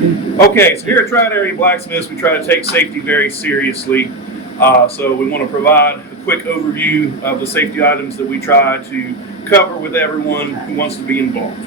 Okay, so here at Tri-Area Blacksmiths, we try to take safety very seriously. So we want to provide a quick overview of the safety items that we try to cover with everyone who wants to be involved.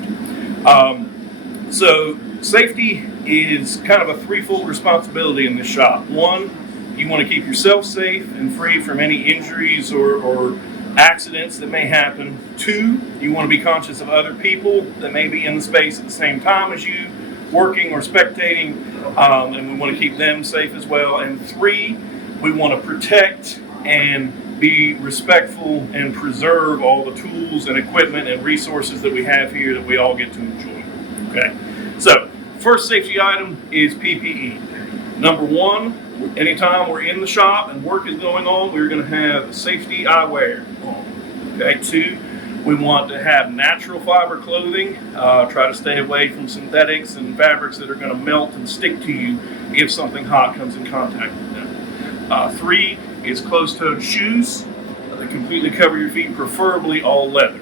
So safety is kind of a threefold responsibility in this shop. One, you want to keep yourself safe and free from any injuries or accidents that may happen. Two, you want to be conscious of other people that may be in the space at the same time as you, working or spectating, and we want to keep them safe as well. And three, we want to protect and be respectful and preserve all the tools and equipment and resources that we have here that we all get to enjoy. Okay, so first safety item is PPE. Number one, anytime we're in the shop and work is going on, we're going to have safety eyewear on. Okay, two, we want to have natural fiber clothing. Try to stay away from synthetics and fabrics that are going to melt and stick to you if something hot comes in contact with them. Three is closed-toed shoes that completely cover your feet, preferably all leather.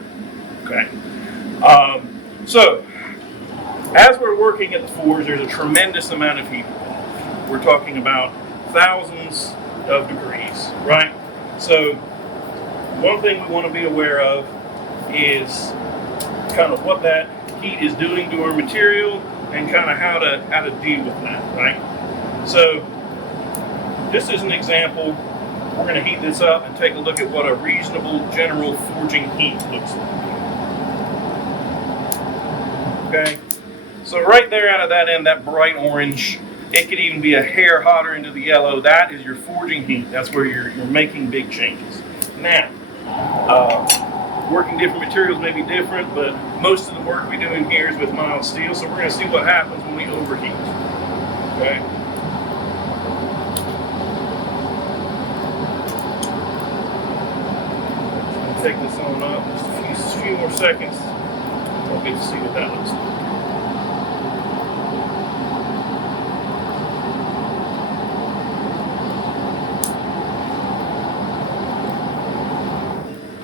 Okay. So, as we're working at the forge, there's a tremendous amount of heat. We're talking about thousands of degrees, right? So, one thing we want to be aware of is kind of what that heat is doing to our material and kind of how to deal with that, right? So just as an example, we're going to heat this up and take a look at what a reasonable general forging heat looks like. Okay, so right there out of that end, that bright orange, it could even be a hair hotter into the yellow. That is your forging heat. That's where you're making big changes. Now, working different materials may be different, but most of the work we do in here is with mild steel, so we're going to see what happens when we overheat. Okay? Take this on up just a few more seconds. We'll get to see what that looks like.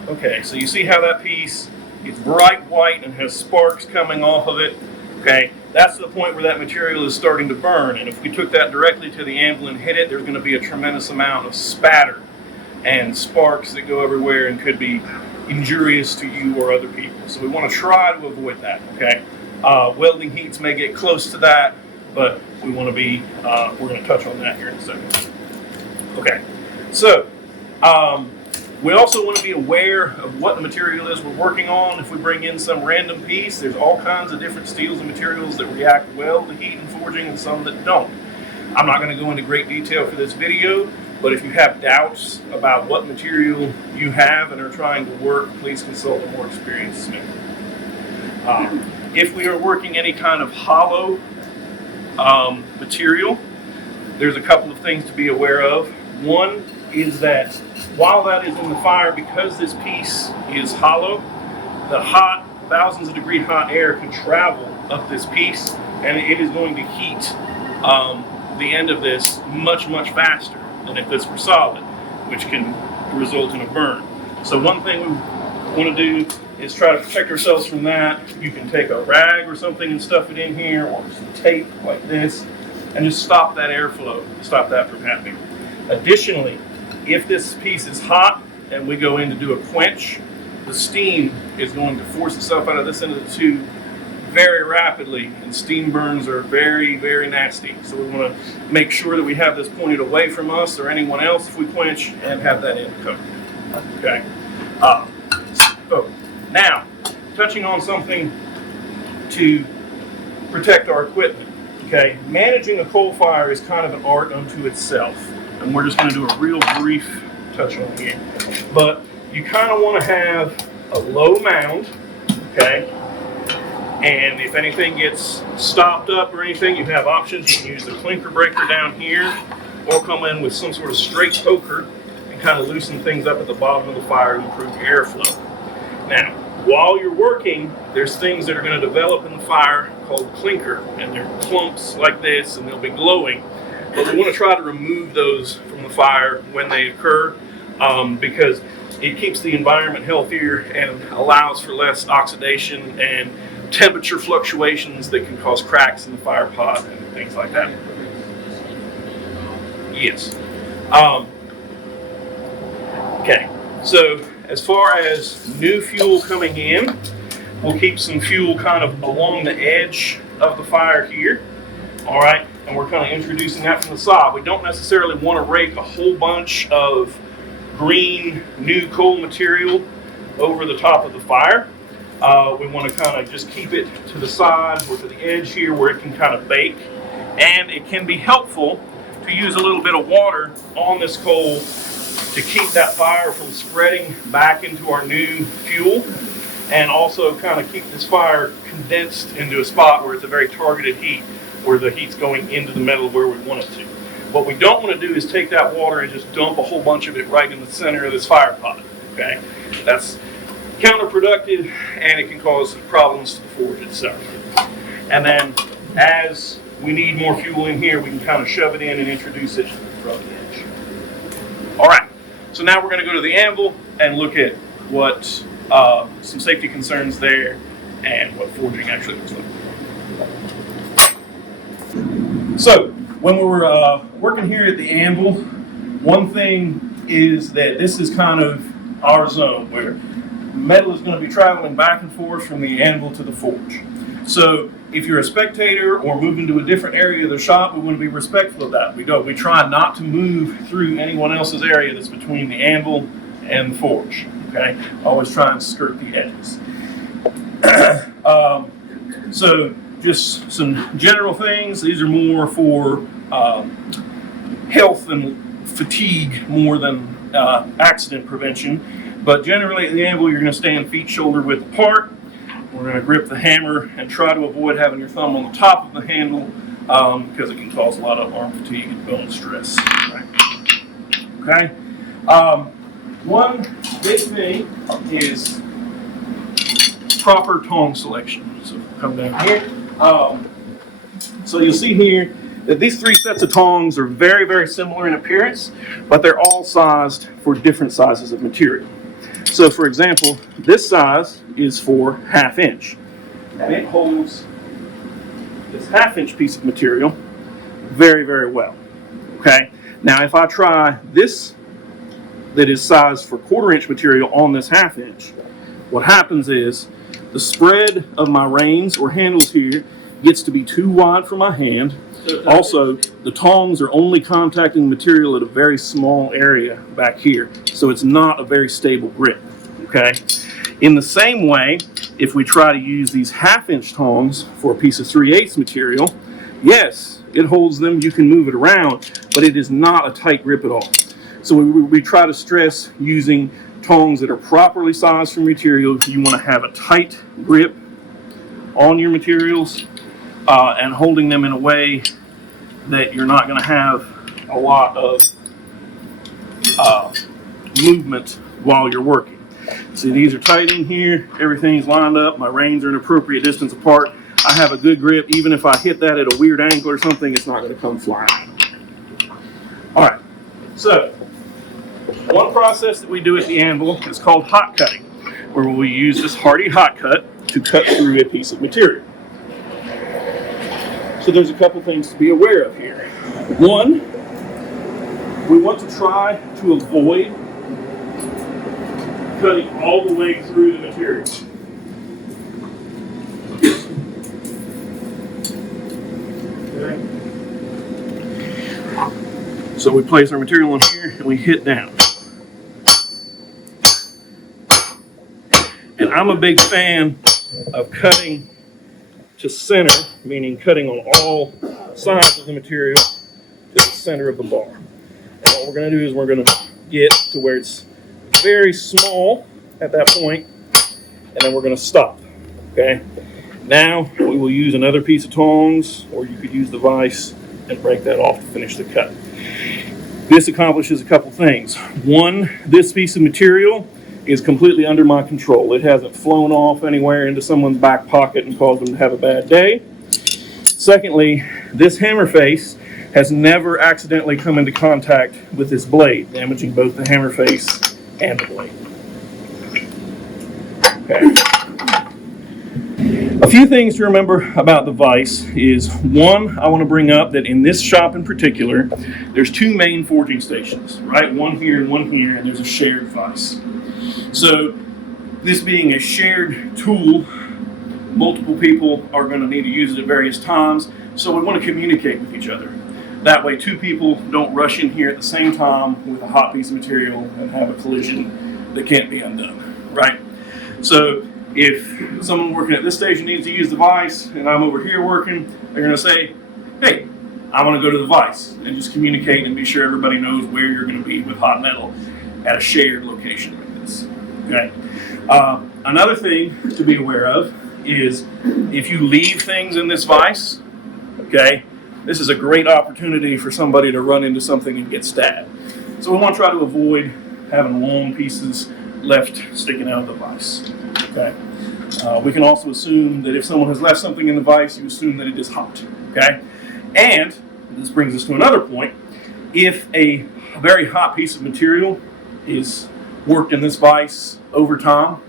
Okay, so you see how that piece is bright white and has sparks coming off of it. Okay, that's the point where that material is starting to burn, and if we took that directly to the anvil and hit it, there's going to be a tremendous amount of spatter and sparks that go everywhere and could be injurious to you or other people. So we want to try to avoid that. Okay, welding heats may get close to that, but we want to be. We're going to touch on that here in a second. Okay, so. We also want to be aware of what the material is we're working on. If we bring in some random piece, there's all kinds of different steels and materials that react well to heat and forging and some that don't. I'm not going to go into great detail for this video, but if you have doubts about what material you have and are trying to work, please consult a more experienced smith. If we are working any kind of hollow material, there's a couple of things to be aware of. One is that while that is in the fire, because this piece is hollow, the hot, thousands of degree hot air can travel up this piece, and it is going to heat the end of this much, much faster than if this were solid, which can result in a burn. So one thing we want to do is try to protect ourselves from that. You can take a rag or something and stuff it in here, or some tape like this, and just stop that airflow, stop that from happening. Additionally, if this piece is hot and we go in to do a quench, the steam is going to force itself out of this end of the tube very rapidly, and steam burns are very, very nasty. So we want to make sure that we have this pointed away from us or anyone else if we quench, and have that end covered. Okay. So now, touching on something to protect our equipment. Okay, managing a coal fire is kind of an art unto itself. And we're just going to do a real brief touch on here. But you kind of want to have a low mound, okay? And if anything gets stopped up or anything, you have options. You can use the clinker breaker down here, or come in with some sort of straight poker and kind of loosen things up at the bottom of the fire to improve your airflow. Now, while you're working, there's things that are going to develop in the fire called clinker, and they're clumps like this, and they'll be glowing. But we want to try to remove those from the fire when they occur, because it keeps the environment healthier and allows for less oxidation and temperature fluctuations that can cause cracks in the fire pot and things like that. Yes. Okay, so as far as new fuel coming in, we'll keep some fuel kind of along the edge of the fire here. All right, and we're kind of introducing that from the side. We don't necessarily want to rake a whole bunch of green new coal material over the top of the fire. We want to kind of just keep it to the side or to the edge here where it can kind of bake. And it can be helpful to use a little bit of water on this coal to keep that fire from spreading back into our new fuel, and also kind of keep this fire condensed into a spot where it's a very targeted heat, where the heat's going into the metal where we want it to. What we don't want to do is take that water and just dump a whole bunch of it right in the center of this fire pot. Okay, that's counterproductive and it can cause problems to the forge itself. And then as we need more fuel in here, we can kind of shove it in and introduce it from the edge. All right, so now we're going to go to the anvil and look at what some safety concerns there and what forging actually looks like. So when we're working here at the anvil, one thing is that this is kind of our zone where metal is going to be traveling back and forth from the anvil to the forge. So if you're a spectator or moving to a different area of the shop, we want to be respectful of that. We try not to move through anyone else's area that's between the anvil and the forge. Okay, always try and skirt the edges. So just some general things. These are more for health and fatigue more than accident prevention. But generally at the anvil, you're going to stand feet shoulder width apart. We're going to grip the hammer and try to avoid having your thumb on the top of the handle because it can cause a lot of arm fatigue and bone stress. Right? Okay. One big thing is proper tong selection. So come down here. So you'll see here that these three sets of tongs are very, very similar in appearance, but they're all sized for different sizes of material. So for example, this size is for 1/2 inch, and it holds this 1/2 inch piece of material very, very well. Okay. Now if I try this that is sized for 1/4 inch material on this 1/2 inch, what happens is the spread of my reins or handles here gets to be too wide for my hand. Also, the tongs are only contacting material at a very small area back here, so it's not a very stable grip. Okay. In the same way, if we try to use these 1/2 inch tongs for a piece of 3/8 material, yes, it holds them, you can move it around, but it is not a tight grip at all. So we try to stress using tongs that are properly sized for material. You want to have a tight grip on your materials and holding them in a way that you're not going to have a lot of movement while you're working. See, these are tight in here, everything's lined up, my reins are an appropriate distance apart. I have a good grip. Even if I hit that at a weird angle or something, it's not going to come flying. All right, so one process that we do at the anvil is called hot cutting, where we use this hardy hot cut to cut through a piece of material. So there's a couple things to be aware of here. One, we want to try to avoid cutting all the way through the material. Okay. So we place our material on here and we hit down. And I'm a big fan of cutting to center, meaning cutting on all sides of the material to the center of the bar. And what we're going to do is we're going to get to where it's very small at that point, and then we're going to stop. Okay. Now we will use another piece of tongs, or you could use the vise and break that off to finish the cut. This accomplishes a couple things. One, this piece of material is completely under my control. It hasn't flown off anywhere into someone's back pocket and caused them to have a bad day. Secondly, this hammer face has never accidentally come into contact with this blade, damaging both the hammer face and the blade. Okay. A few things to remember about the vise is, one, I want to bring up that in this shop in particular, there's two main forging stations, right? One here and one here, and there's a shared vise. So this being a shared tool, multiple people are going to need to use it at various times, so we want to communicate with each other. That way two people don't rush in here at the same time with a hot piece of material and have a collision that can't be undone, right? So if someone working at this station needs to use the vise and I'm over here working, they're going to say, hey, I want to go to the vise, and just communicate and be sure everybody knows where you're going to be with hot metal at a shared location like this. Okay. Another thing to be aware of is if you leave things in this vise, okay, this is a great opportunity for somebody to run into something and get stabbed. So we want to try to avoid having long pieces left sticking out of the vise. Okay. We can also assume that if someone has left something in the vise, you assume that it is hot. Okay. And this brings us to another point. If a very hot piece of material is worked in this vise over time,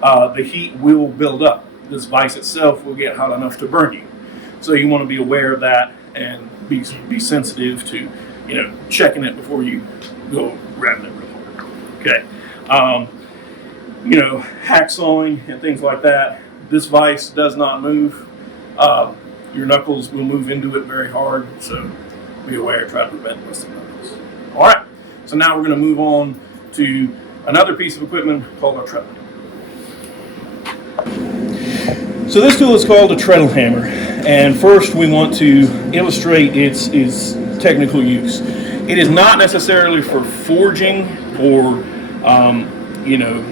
the heat will build up. This vise itself will get hot enough to burn you. So you want to be aware of that and be sensitive to, checking it before you go grabbing it real hard. Okay. Hacksawing and things like that. This vise does not move. Your knuckles will move into it very hard, so be aware, try to prevent busting knuckles. All right, so now we're going to move on to another piece of equipment called a treadle. So this tool is called a treadle hammer, and first we want to illustrate its technical use. It is not necessarily for forging or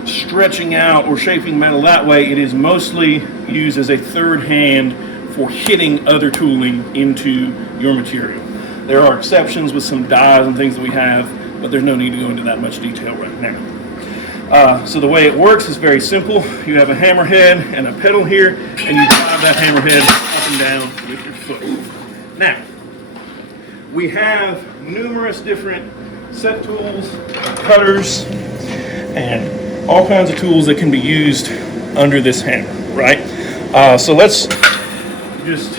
stretching out or shaping metal that way. It is mostly used as a third hand for hitting other tooling into your material. There are exceptions with some dies and things that we have, but there's no need to go into that much detail right now. So the way it works is very simple. You have a hammerhead and a pedal here, and you drive that hammerhead up and down with your foot. Now, we have numerous different set tools, cutters, and all kinds of tools that can be used under this hammer, right? So let's just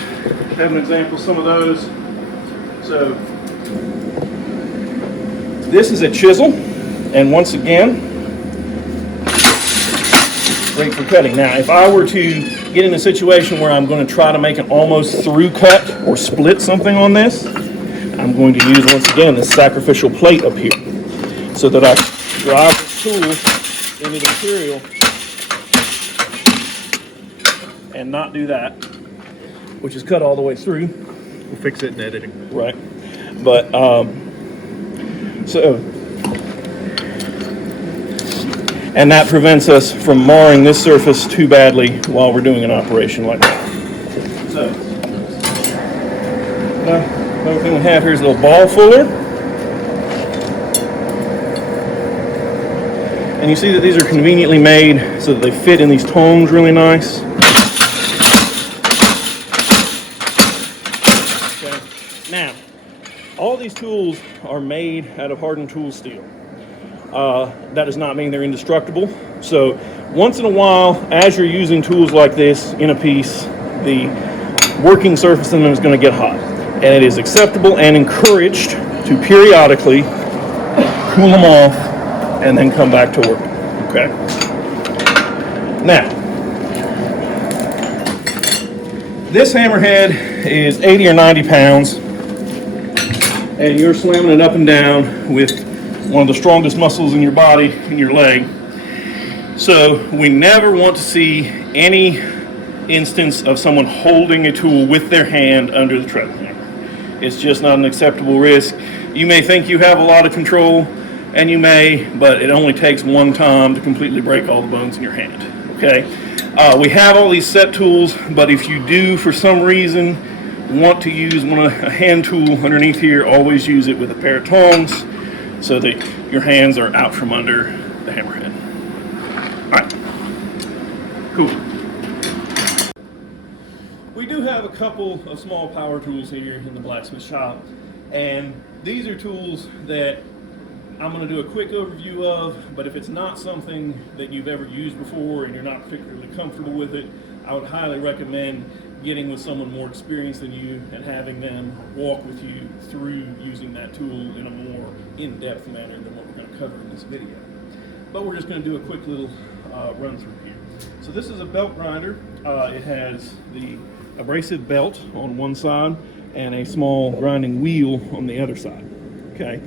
have an example of some of those. So this is a chisel, and once again, great for cutting. Now, if I were to get in a situation where I'm going to try to make an almost through cut or split something on this, I'm going to use, once again, this sacrificial plate up here so that I can drive this tool into the material and not do that, which is cut all the way through. We'll fix it in editing. Right. But, and that prevents us from marring this surface too badly while we're doing an operation like that. So, another thing we have here is a little ball fuller. And you see that these are conveniently made so that they fit in these tongs really nice. Okay. Now, all these tools are made out of hardened tool steel. That does not mean they're indestructible. So once in a while, as you're using tools like this in a piece, the working surface in them is going to get hot. And it is acceptable and encouraged to periodically cool them off and then come back to work. Okay? Now, this hammerhead is 80 or 90 pounds, and you're slamming it up and down with one of the strongest muscles in your body, in your leg. So we never want to see any instance of someone holding a tool with their hand under the treadle hammer. It's just not an acceptable risk. You may think you have a lot of control, and you may, but it only takes one time to completely break all the bones in your hand, okay? We have all these set tools, but if you do, for some reason, want to use a hand tool underneath here, always use it with a pair of tongs so that your hands are out from under the hammerhead. All right, cool. We do have a couple of small power tools here in the blacksmith shop, and these are tools that I'm going to do a quick overview of, but if it's not something that you've ever used before and you're not particularly comfortable with it, I would highly recommend getting with someone more experienced than you and having them walk with you through using that tool in a more in-depth manner than what we're going to cover in this video. But we're just going to do a quick little run through here. So this is a belt grinder. It has the abrasive belt on one side and a small grinding wheel on the other side. Okay.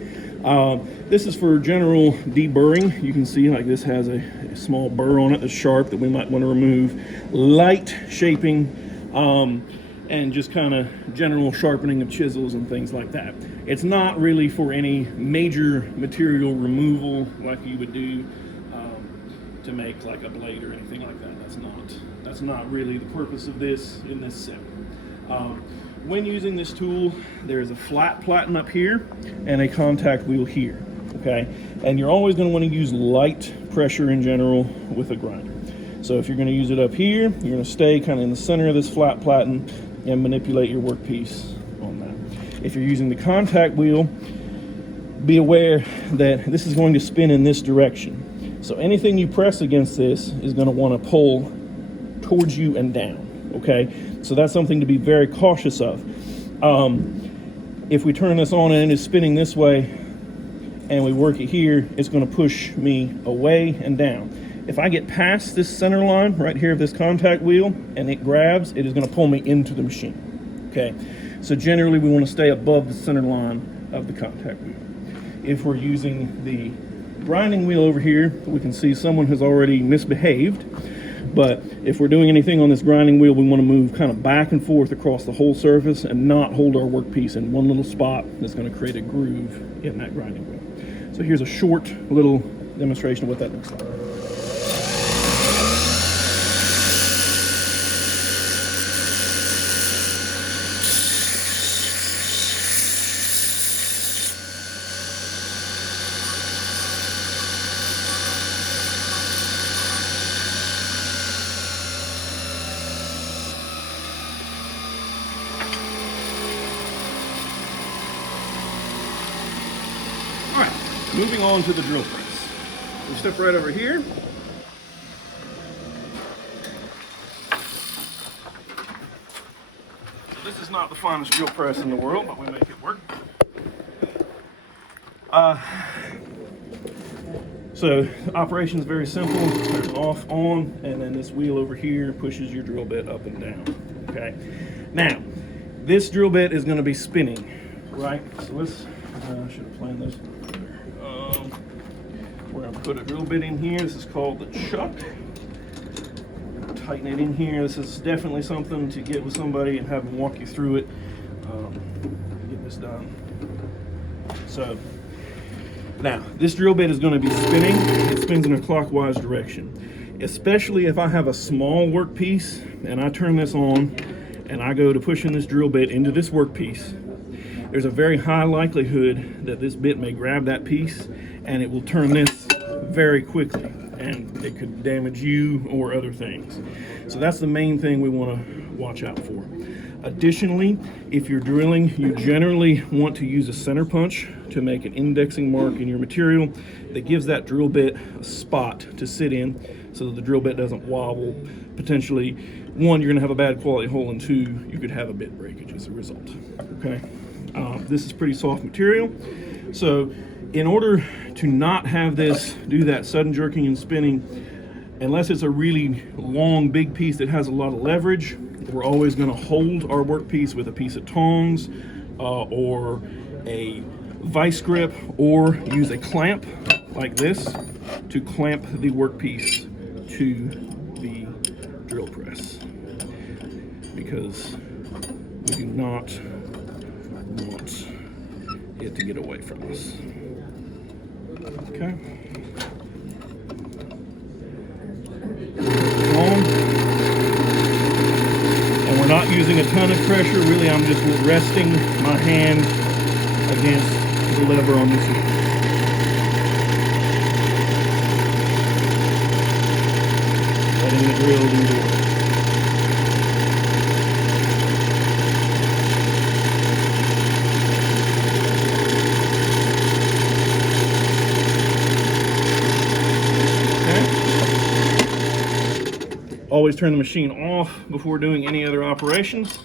This is for general deburring. You can see like this has a small burr on it that's sharp that we might want to remove. Light shaping and just kind of general sharpening of chisels and things like that. It's not really for any major material removal like you would do to make like a blade or anything like that. That's not really the purpose of this in this set. When using this tool, there's a flat platen up here and a contact wheel here, okay? And you're always going to want to use light pressure in general with a grinder. So if you're going to use it up here, you're going to stay kind of in the center of this flat platen and manipulate your workpiece on that. If you're using the contact wheel, be aware that this is going to spin in this direction. So anything you press against this is going to want to pull towards you and down, okay? So that's something to be very cautious of. If we turn this on and it is spinning this way and we work it here, it's going to push me away and down. If I get past this center line right here of this contact wheel and it grabs, it is going to pull me into the machine. Okay, so generally we want to stay above the center line of the contact wheel. If we're using the grinding wheel over here, we can see someone has already misbehaved. But if we're doing anything on this grinding wheel, we want to move kind of back and forth across the whole surface and not hold our workpiece in one little spot that's going to create a groove in that grinding wheel. So here's a short little demonstration of what that looks like. Moving on to the drill press. We'll step right over here. So this is not the finest drill press in the world, but we make it work. So operation is very simple. There's an off, on, and then this wheel over here pushes your drill bit up and down. Okay. Now, this drill bit is going to be spinning, right? So let's. I should have planned this. We're going to put a drill bit in here. This is called the chuck. Tighten it in here. This is definitely something to get with somebody and have them walk you through it. Get this done. So now this drill bit is going to be spinning. It spins in a clockwise direction. Especially if I have a small workpiece and I turn this on and I go to pushing this drill bit into this workpiece, there's a very high likelihood that this bit may grab that piece and it will turn this very quickly and it could damage you or other things. So that's the main thing we want to watch out for. Additionally, if you're drilling, you generally want to use a center punch to make an indexing mark in your material that gives that drill bit a spot to sit in so that the drill bit doesn't wobble. Potentially, one, you're going to have a bad quality hole, and two, you could have a bit breakage as a result. Okay. This is pretty soft material, so in order to not have this do that sudden jerking and spinning, unless it's a really long big piece that has a lot of leverage, we're always going to hold our workpiece with a piece of tongs or a vice grip, or use a clamp like this to clamp the workpiece to the drill press, because we do not want it to get away from us. Okay. On. And we're not using a ton of pressure. Really, I'm just resting my hand against the lever on this wheel. Letting the drill do the work. Always always turn the machine off before doing any other operations.